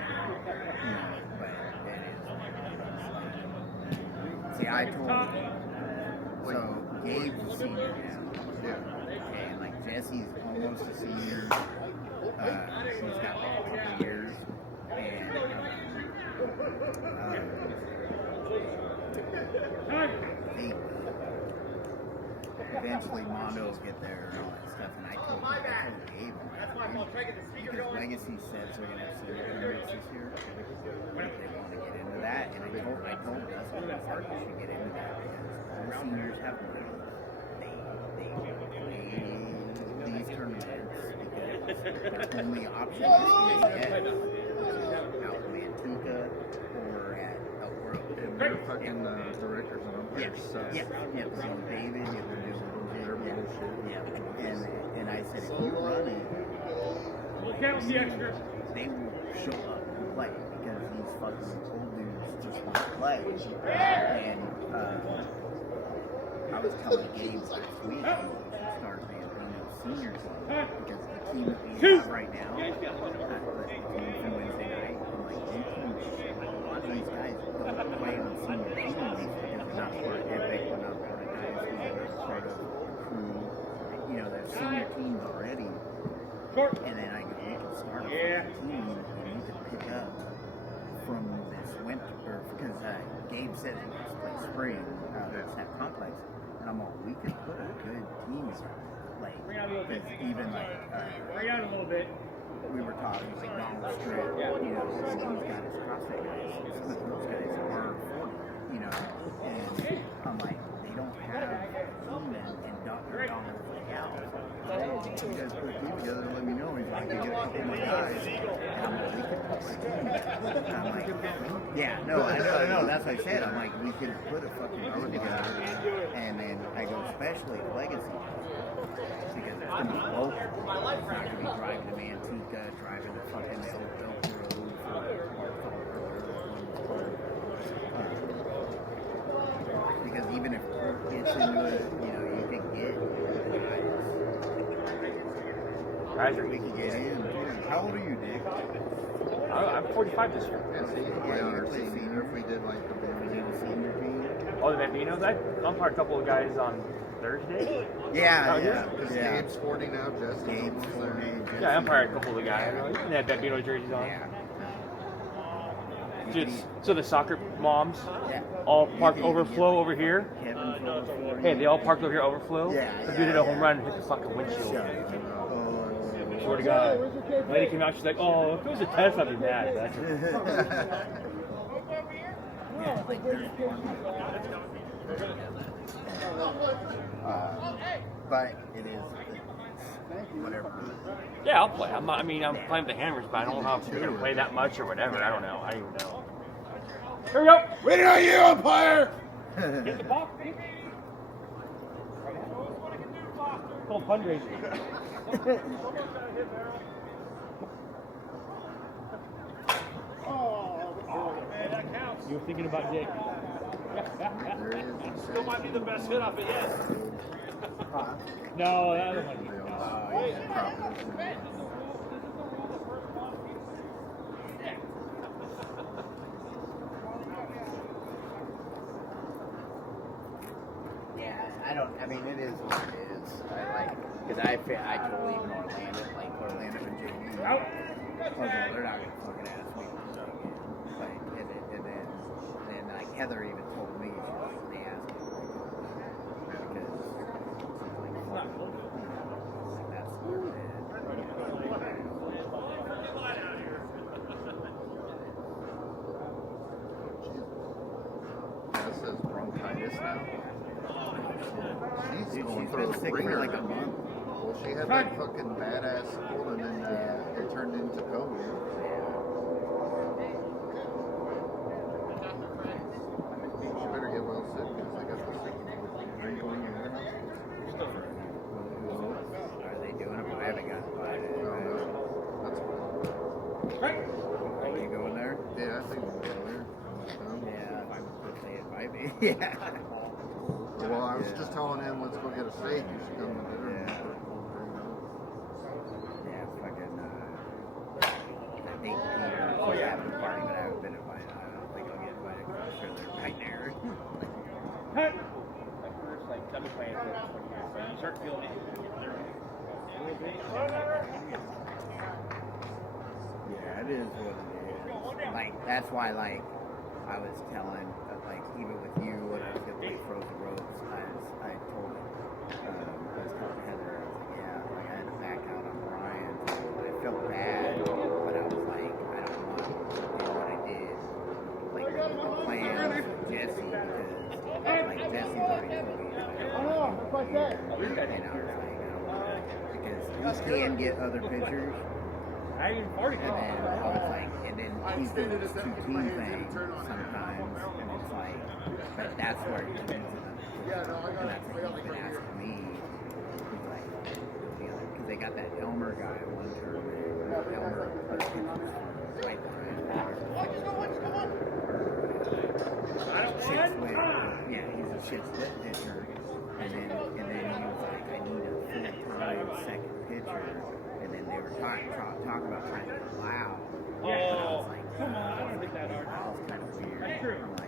you know, but it is. See, I told so Gabe's a senior now. Yeah. And like Jesse's almost a senior. She's got like a couple years. And I think eventually Mondo will get there and all that stuff. And I told Gabe, because Legacy says they're going to have senior tournaments this year. They want to get into that. And I told Dustin and Park should get into that because all the seniors have money. They play these tournaments because their only option is to get out in Manteca or at El Grove. And they're fucking directors and umpires. Yeah, So yeah. So David, it would do their bullshit. Yeah. And I said, if you run it, they will show up and play because these fucking old dudes just want to play. And I was telling Gabe last week when we should start Bambino Senior Club because the team that we have right now, the team from Wednesday night, I'm like, you can like, a lot of these guys don't play on senior teams because they're not part of Epic, they're not part of Dynasty, they're not part of Crew. You know, they're senior teams already. And then I go, you can start a team and you can pick up from this winter, or because Gabe said he wants to play spring, at Complex. And I'm all, we could put a good team, like, because even like, a little bit. we were talking, like Donald Stritt, you know, and he's got his CrossFit guys, some of those guys are 40, you know, and I'm like, they don't have a team and Dr. Donald's like, out. Oh, you guys put a team together and let me know. He's like, you get a couple more guys. And I'm like, we could put a team. And I'm like, yeah, no, I know, that's what I said. I'm like, we could put a fucking team together. And then I go, especially Legacy, because it's going to be local. It's not going to be driving to Manteca, driving to fucking Elk Road because even if Kirk gets into it, you know, you can get guys we can get in too. How old are you, Dick? I'm 45 this year. yeah, so you could play on our senior if we did like the Senior team? Oh, the Bambinos? I umpired a couple of guys on Thursday. Yeah. Because Gabe's 40 now, Jesse's Gabe's almost there. 40. Yeah, I umpired a couple of the guys. They had Bambino jerseys on. Yeah. So the soccer moms Yeah. all parked overflow over here. Kevin Phillips, 40. Hey, they all parked over here overflow. Yeah, The yeah, dude did a home yeah. run and hit the fucking windshield. Oh. Swear to God. The lady came out, she's like, oh, if it was a test, I'd be mad. That's Yeah, like there's but it is whatever. Yeah, I'll play. I'm playing with the hammers, but I don't know if they're going to play that much or whatever. I don't know. I don't even know. Here we go. Waiting on you, umpire! Get the ball. Called fundraising. You were thinking about Jake. Still might be the best hit off it yet. No, that other one. I mean, it is what it is. Because I totally even Orlando and JD. Well, they're not going to fucking ask me. And then like Heather even told me, they asked me. Because that's where it is. That says bronchitis now. She's going She's through been the sick ringer. for like a month. Well, she had that fucking badass cold and then it turned into COVID. She better get well sick because I got this thing going in there. Are they doing it? I haven't gotten by it. No, that's fine. Are you going there? Yeah, I think we'll go there. Yeah, if they invite me. Yeah. Well, I was just telling him, let's go get a steak. You should come to dinner. Yeah. Yeah, fucking. I think Peter's having a party, but I haven't been invited. I don't think I'll get invited because I'm sure they're right there. At first, like, I've been playing for 20 years, but you start feeling it. Yeah, it is what it is. Like, that's why, like, I was telling, like, even with you, when I was going to play Frozen Ropes, I told I was telling Heather, I was like, yeah, like, I had to back out on Brian. I felt bad, but I was like, I don't want to do what I did. Like, the plans with Jesse, because, like, Jesse's already told me, and I was like, I don't want to, because he can get other pictures. I even party. And then I was like, and then he's doing this two-team thing sometimes, and it's like, but that's where he comes in. And that's what he's been asking me. He's like, because they got that Elmer guy one tournament. Elmer, right behind yeah, he's a shit split pitcher. And then he was like, I need a full-time second pitcher. And then they were talking about trying to get loud. Oh, and I was like, come on, get that hard. That was kind of weird. That's true. I'm like,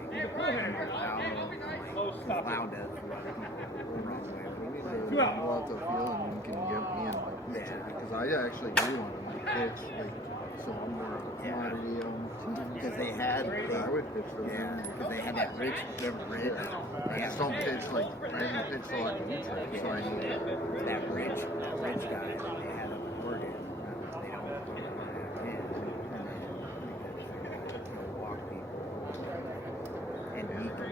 loud does run people the wrong way. We'll have to feel and you can get me in like because I actually do want to like pitch like so I'm more of a commodity because they had I would pitch them. yeah, because they had that rich. I just don't pitch like I haven't pitched a lot of nutrients, so I need that rich guy that they had up in Oregon. They don't have him, and then he'll walk people. And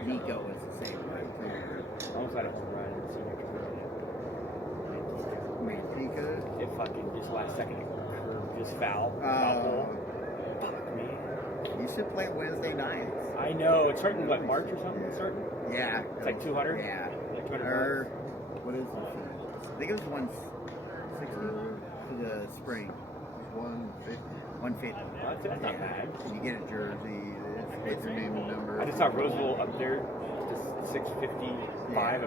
Nico is the same way too. Almost had a home run in the senior tournament. Manteca. It fucking just last second curve, just foul. Fuck me. You should play Wednesday nights. I know. It's starting what, March or something? It's starting? Yeah. It's like 200? Yeah. Like 200 Or what is it? I think it was 160 for the spring. 150. 150. That's not bad. You get a jersey. It's Your name and number. I just saw Roseville up there, just 655 a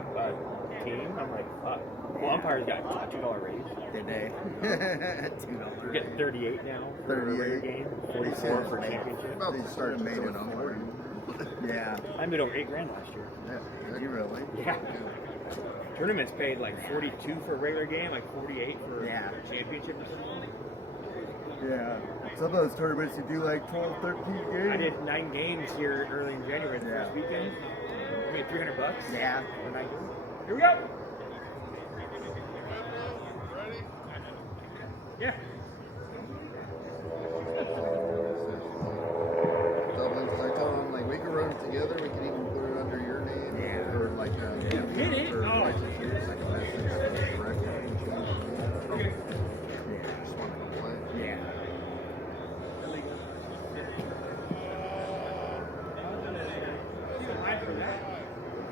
team. I'm like, fuck. Well, umpires got a $2 raise. Did they? We're $2. getting 38 now for a regular game, 44 for championship. About to start made doing it them. 40. Yeah. I made over $8,000 last year. Yeah. Did you really? Yeah. Tournaments paid like 42 for a regular game, like 48 for a championship or something. Yeah. Some of those tournaments you do like 12, 13 games. I did 9 games here early in January, the first weekend. I made $300. Yeah. For 9 games. Here we go. Yeah. Doublings, I told them like we could run it together. We could even put it under your name. Yeah. Or like a Hit it. or Oh. like a message directly. Okay. Just wanted to play. Yeah.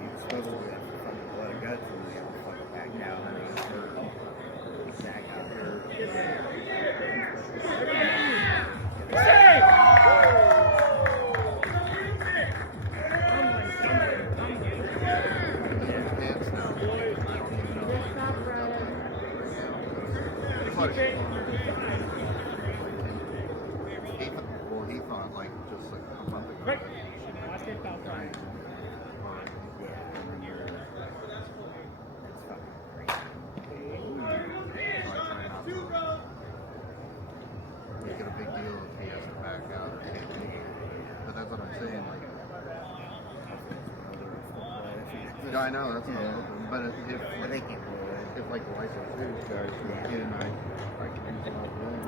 You're supposed to have fucking blood and guts and they all fucking back out and they got hurt. Zach got hurt. Pants now. I don't even know. But he thought like just like a month ago. Right. Right. Yeah, I remember. That's fucking crazy. Make it a big deal if he has to back out or anything. But that's what I'm saying. Like, yeah, I know that's not open. But if I think it would. if like the license is guys, kid and I can use a lot of them.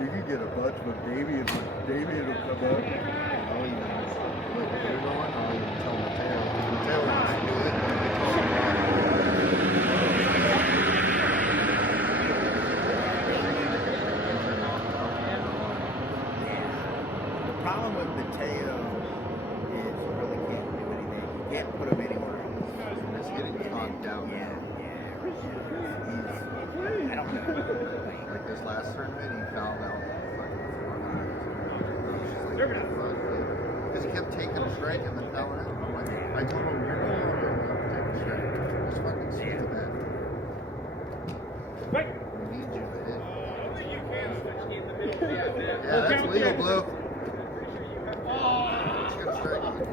You could get a bunch with Damien. Damien will come up. I'll even like if they're going, I'll even tell Mateo. If Mateo wants to do it, I told him about The problem with Mateo is you really can't do anything. You can't put him anywhere else. and it's getting bogged down. Yeah. He's, I don't know. Like this last tournament, he fouled out fucking 4 times. Because he kept taking a strike and then fouling out. I'm like, I told him, you're going to Just fucking stick to that. Right. We need you to hit. Yeah, that's legal, Blue. It's gonna strike you.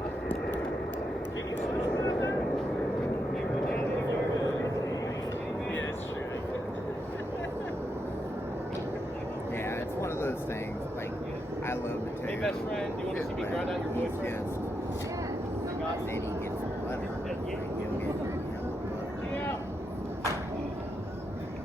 Yeah, it's one of those things. Like, I love the Hey, best friend, do you want to see me grind out your He's boyfriend? just, then he gets butter. Like, he'll get hella butter. Yeah.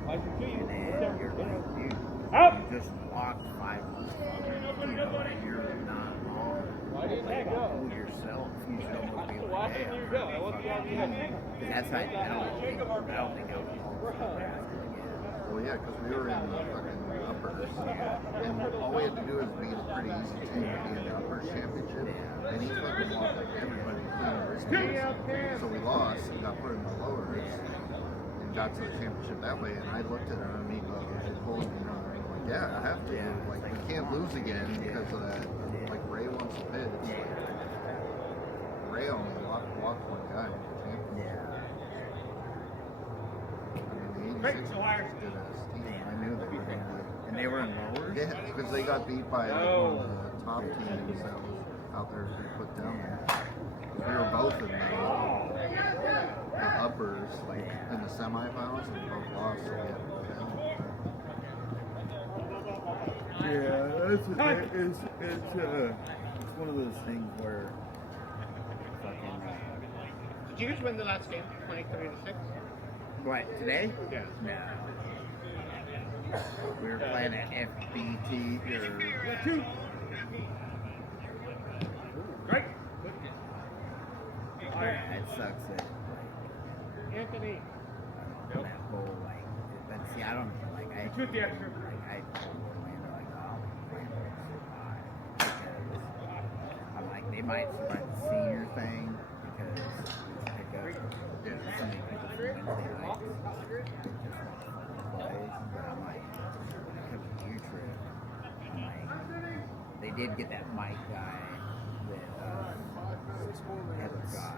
I can feel you. And then you're like, dude, Out. you just walked 5 months. You know, and you're not wrong. Why didn't Like, that go? fool yourself. You should almost be Why like, hey, didn't you I'm go? really I want the fucking idea. good. 'Cause that's not, I don't think alcohol is Well, yeah, because we were in the fucking uppers. And all we had to do was beat a pretty easy team to be in the uppers championship. And he fucking walked like everybody, including Risky. So we lost and got put in the lowers and got to the championship that way. And I looked at him and he goes, "You're pulling me on." I'm like, yeah, I have to. Like, we can't lose again because of that. Like, Ray wants to pitch. Ray only walked one guy with the championship. I mean, the 86 was as good as team. I knew they were going to. And they were in lowers? Yeah, because they got beat by like, one of the top teams that was out there to be put down there. We were both in the uppers, like in the semifinals, and we both lost, so we had to go down. Yeah, that's what it's one of those things where fucking Did you guys win the last game, 23-6? what, today? Yeah. No. We were playing at FBT or Right. yeah, it sucks that Anthony. that whole like but see I don't like I Took the extra. like I told Orlando like oh because I'm like they might start the senior thing because we pick up so many people from Wednesday nights just want to play, but I'm like when it comes to your trip I'm like they did get that Mike guy that Heather got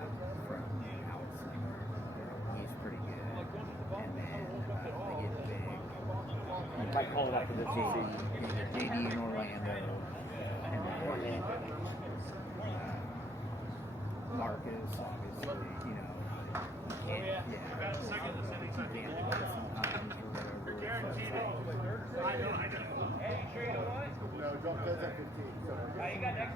from Allison. He's pretty good. And then they get big. Might call it after this season. JD in Orlando. And then Marcus, obviously, you know. Yeah. You can't play sometimes or whatever. No, don't go that 15.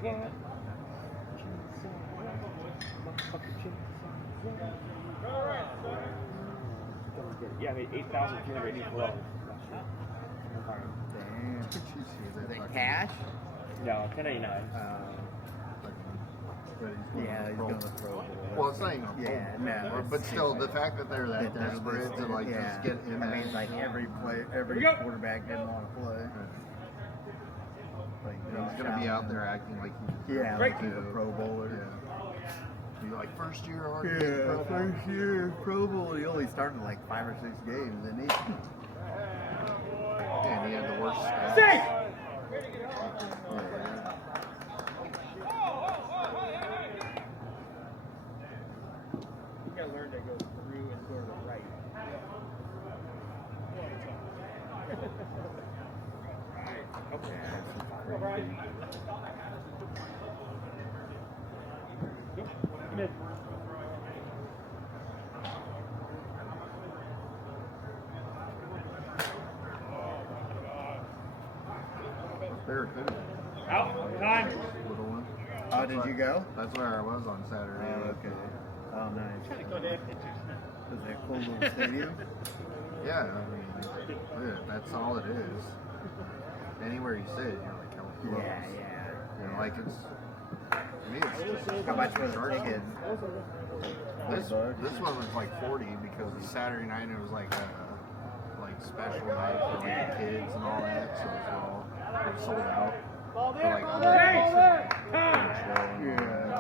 Yeah, I made $8,384. Damn. Did you see Is that? it fucking- cash? No, 1089. Yeah, he's going to throw it. Well, it's not even. Yeah, no. But still, the fact that they're that desperate to like just get in I that. mean, like every we go. quarterback didn't want to play. Like, He's gonna be out there acting like he's Yeah, Right. like he's a Pro Bowler. He's like first year or Yeah, first year Pro Bowl. He only started like 5 or 6 games, didn't he? And he had the worst stats. Safe. You gotta learn to go through and go to the right. Bearicorns. Out. Time. Little one. Oh, did you go? That's where I was on Saturday. Oh, okay. Oh, nice. Trying to go there. Was it a cool little stadium? Yeah, I mean, yeah, that's all it is. Anywhere you sit, you're like, how close. Yeah. You know, like it's. To me, it's just. How much was the short. ticket? This one was like 40 because Saturday night it was like a special night for like the kids and all that, so it was all sold out. For like all the Yeah.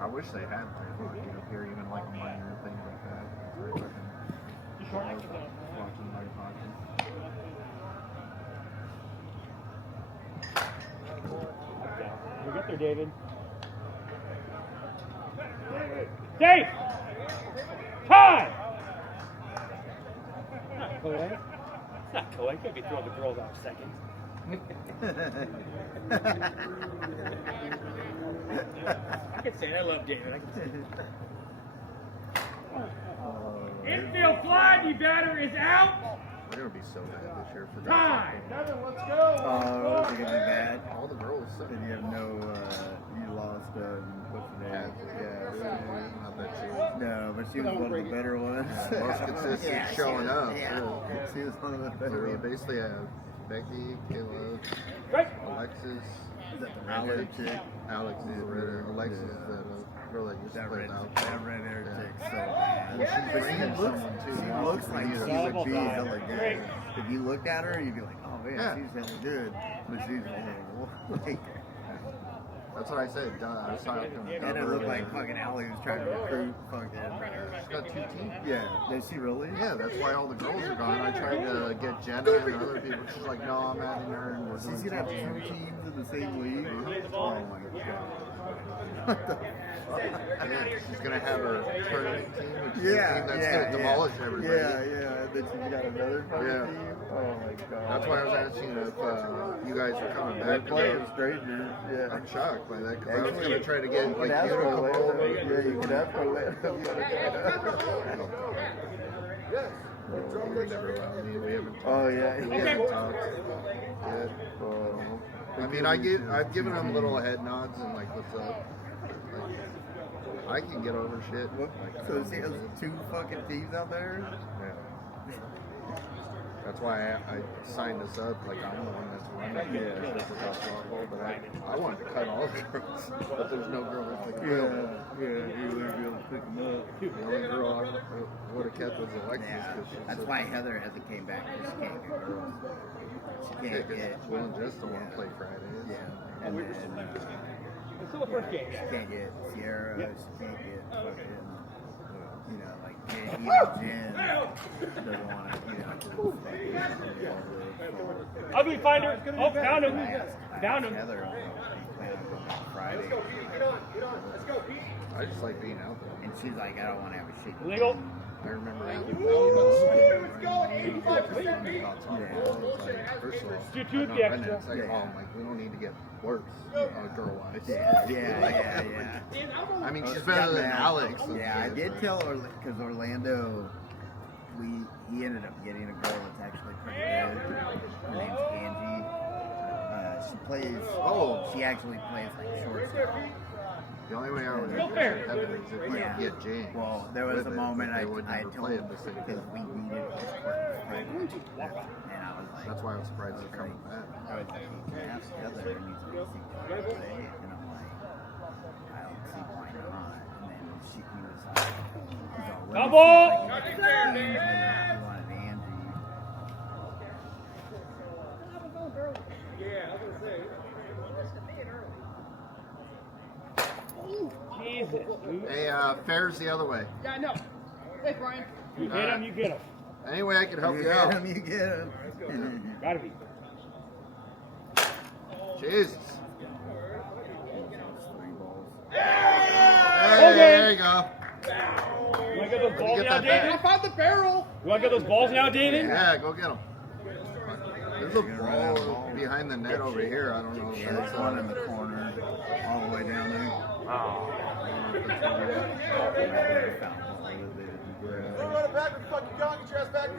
I wish they had like hockey up here, even like a minor thing like that. Watching my pocket. We got there, David. Dave! Time! Not Kodak. It's not Kodak. You could be throwing the girls out seconds. I can say it. I love David. I can say it. Infield fly, the batter is out. We're gonna be so bad this year for Time! Kevin, let's go. Oh, is it gonna be bad? all the girls. Then you have no, you lost, what's the name? Not that she was No, but she was one of the better ones. most consistent Yeah, showing up. Yeah, too. she was one of the So better we ones. basically have Becky, Kayla, Right. Alexis, Is that the red-haired chick? Alex is the redder. Alexis is that girl that used to That play red, out. that red-haired Yeah. chick, so bad. Well, she's But she bringing looks, someone too. she Wow. looks like Yeah. she would be hella good. If you looked at her, you'd be like, oh man, Yeah. she's hella good. But she's horrible. Like, That's what I said. I was talking to him. and it looked like fucking Allie was trying to recruit fucking. She's got 2 teams. Yeah, does she really? Yeah, that's why all the girls are gone. I tried to get Jenna and other people. She's like, no, I'm adding her. And we're She's doing gonna have 2 two teams. teams in the same league. Oh my god. What the fuck? Yeah, she's gonna have her tournament team, which is Yeah, the team that's yeah, gonna demolish yeah. everybody. Yeah, yeah. And then she's got another fucking Yeah. team. Oh my god. That's why I was asking if you guys were coming They're back. playing strangers. Yeah. I'm shocked by that because I was Actually, gonna try to get you like can ask you to for come Orlando. over. Yeah, you can ask for Orlando if you want to They never allowed me. We haven't talked. Oh yeah. We haven't talked yet. I mean, I've given them little head nods and like, what's up? Like, I can get over shit. So she has 2 fucking teams out there? Yeah. That's why I signed this up. Like, I'm the one that's running it. This is how softball, but I wanted to cut all the girls, but there's no girl that picked them up. Yeah, you would be able to pick them up. The only girl I would have kept was Alexis. Yeah, 'cause she's that's so- why Heather hasn't came back, because she can't get girls. She Yeah, can't 'cause get. Will and Jess don't want to play Fridays. Yeah, and then It's still the first game. she can't get Sierra, she can't get fucking, you know, like Jen doesn't want to, you know, Ugly finder. Oh, found him. I asked Found him. Heather on plan on going on Friday, I just like being out there. and she's like, I don't want to have a shit. Legal. I remember I first of all, You I'm do not the running. extra. It's like, oh, like, we don't need to get worse, girl-wise. Yeah. I mean, she's Got better than mad. Alex. Yeah, I did tell her because Orlando, he ended up getting a girl that's actually pretty good. Her name's Angie. She plays. She actually plays like shortstop. The only way I would Real fair. have it is if I Yeah. could get James. Well, there was with a it, moment but I they would I never told play him at the same because time. we needed his pregnant, and I was like, That's why I was surprised he's coming back. I was like, you can ask Heather, and he's like, "See, can I play?" And I'm like, I don't see why not. And then he was like, he's all, Come "Let me see on!" if I can get Angie." He wanted Angie. Jesus. Hey, fair's the other way. Yeah, I know. Hey, Brian. You hit him, you get him. Any way I can help You you out. get him, you get him. Gotta be. Jesus. Three balls. Hey, there you go. You wanna get those balls get now, that David? I found the barrel. You wanna get those balls now, David? Yeah, go get him. There's a ball behind the net over here. I don't know. If Yeah, that's there's one in the corner, all the way down there. Oh. Yeah, they found one. Run it back, fucking dog, get your ass back there.